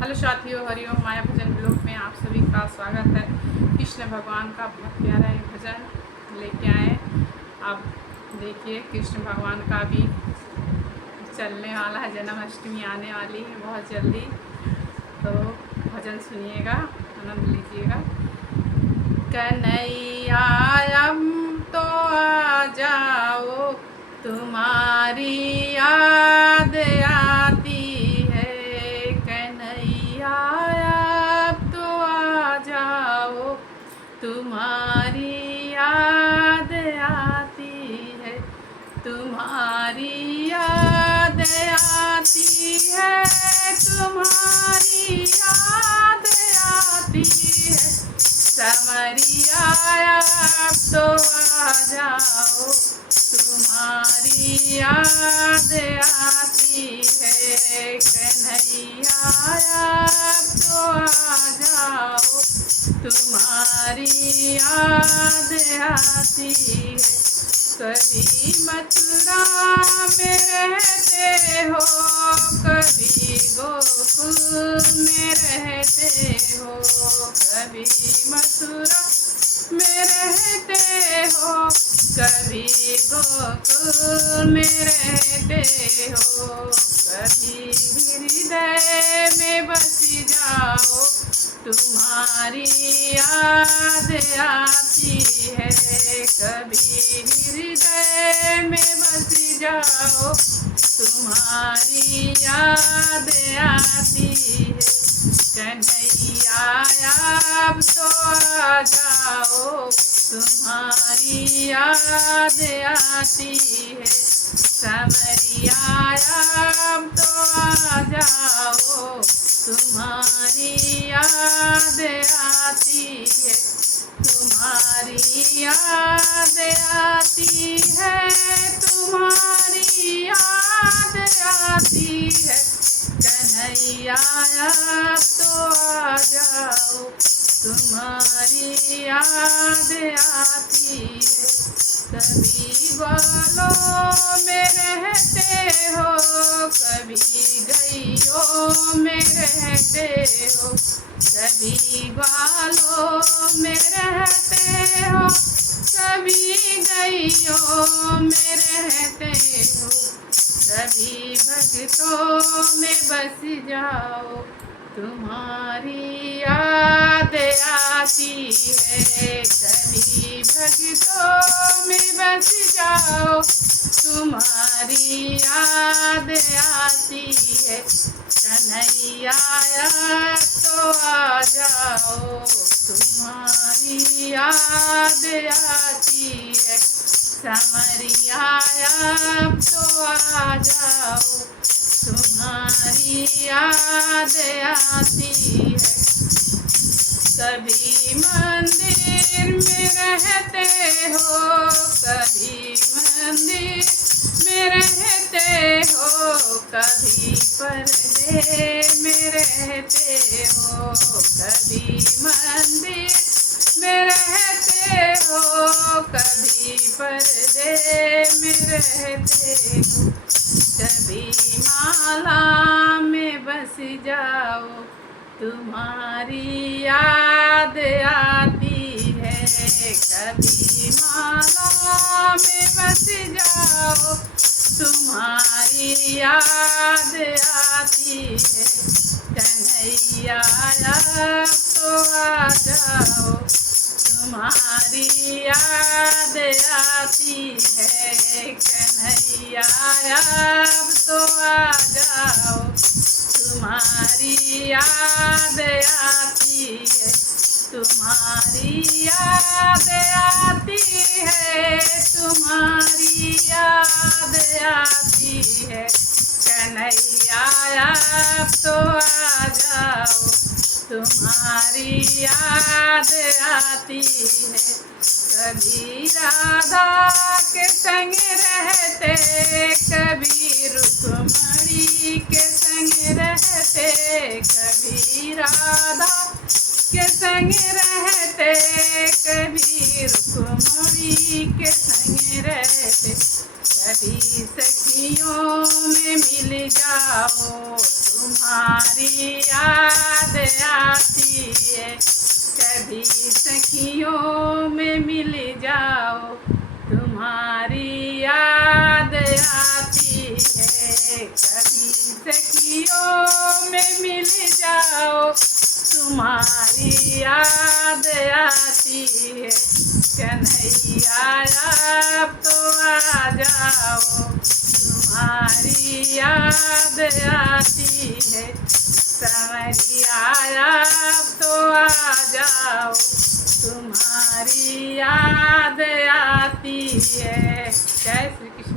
Hello साथियों, हरिओम। माया भजन blog में आप सभी का स्वागत है। कृष्ण भगवान का बहुत प्यारा एक भजन लेके आए। अब देखिए, कृष्ण भगवान का भी चलने वाला है, जन्माष्टमी आने वाली है बहुत जल्दी। तो भजन सुनिएगा, आनंद लीजिएगा। कन्हैया अब तो आ जाओ, तुम्हारी याद आती है। कन्हैया अब तो आ जाओ, तुम्हारी याद आती है। तुम्हारी याद आती है, तुम्हारी याद आती है। समरिया अब तो आ जाओ, तुम्हारी याद आती है। कन्हैया अब तो आ जाओ, तुम्हारी याद आती है। कभी मथुरा में रहते हो, कभी गोकुल में रहते हो। कभी मथुरा में रहते हो, कभी गोकुल में रहते हो। कभी हृदय में बस जाओ, तुम्हारी याद आती है। कभी हृदय में बस जाओ, तुम्हारी याद आती है। कन्हैया अब तो आ जाओ, तुम्हारी याद आती है। समरिया अब तो आ जाओ, तुम्हारी याद आती है। तुम्हारी याद आती है, तुम्हारी याद आती है। कन्हैया अब तो आ जाओ, तुम्हारी याद आती है। कभी बालों में रहते हो, कभी गैयों में रहते हो। कभी ग्वालों में रहते हो, कभी गैयों में रहते हो। कभी भक्तों में बस जाओ, तुम्हारी याद आती है। कभी भक्तों में बस जाओ, तुम्हारी याद आती है। कन्हैया तो आ जाओ, तुम्हारी याद आती है। समरिया तो आ जाओ, तुम्हारी याद आती है। कभी मंदिर में रहते हो, कभी मंदिर में रहते हो। कभी पर्दे में रहते हो, कभी मंदिर में रहते हो। कभी पर्दे में रहते हो, कभी माला में बस जाओ, तुम्हारी याद आती है। कभी माला में बस जाओ, तुम्हारी याद आती है। कन्हैया तो आ जाओ, तुम्हारी याद आती है। कन्हैया अब तो आ जाओ, तुम्हारी याद आती है। तुम्हारी याद आती है, तुम्हारी याद आती है। कन्हैया अब तो आ जाओ, तुम्हारी याद आती है। कभी राधा के संग रहते, कभी रुक्मणी के संग रहते। कभी राधा के संग रहते, कभी रुक्मणी के संग रहते। कभी सखियों में मिल जाओ तुम्हारी याद आती है। कभी सखियों में मिल जाओ तुम्हारी याद आती है। कभी सखियों में मिल जाओ तुम्हारी याद आती है। कन्हैया अब तो आ जाओ तुम्हारी याद आती है। संवरिया अब तो आ जाओ तुम्हारी याद आती है। जय श्री कृष्ण।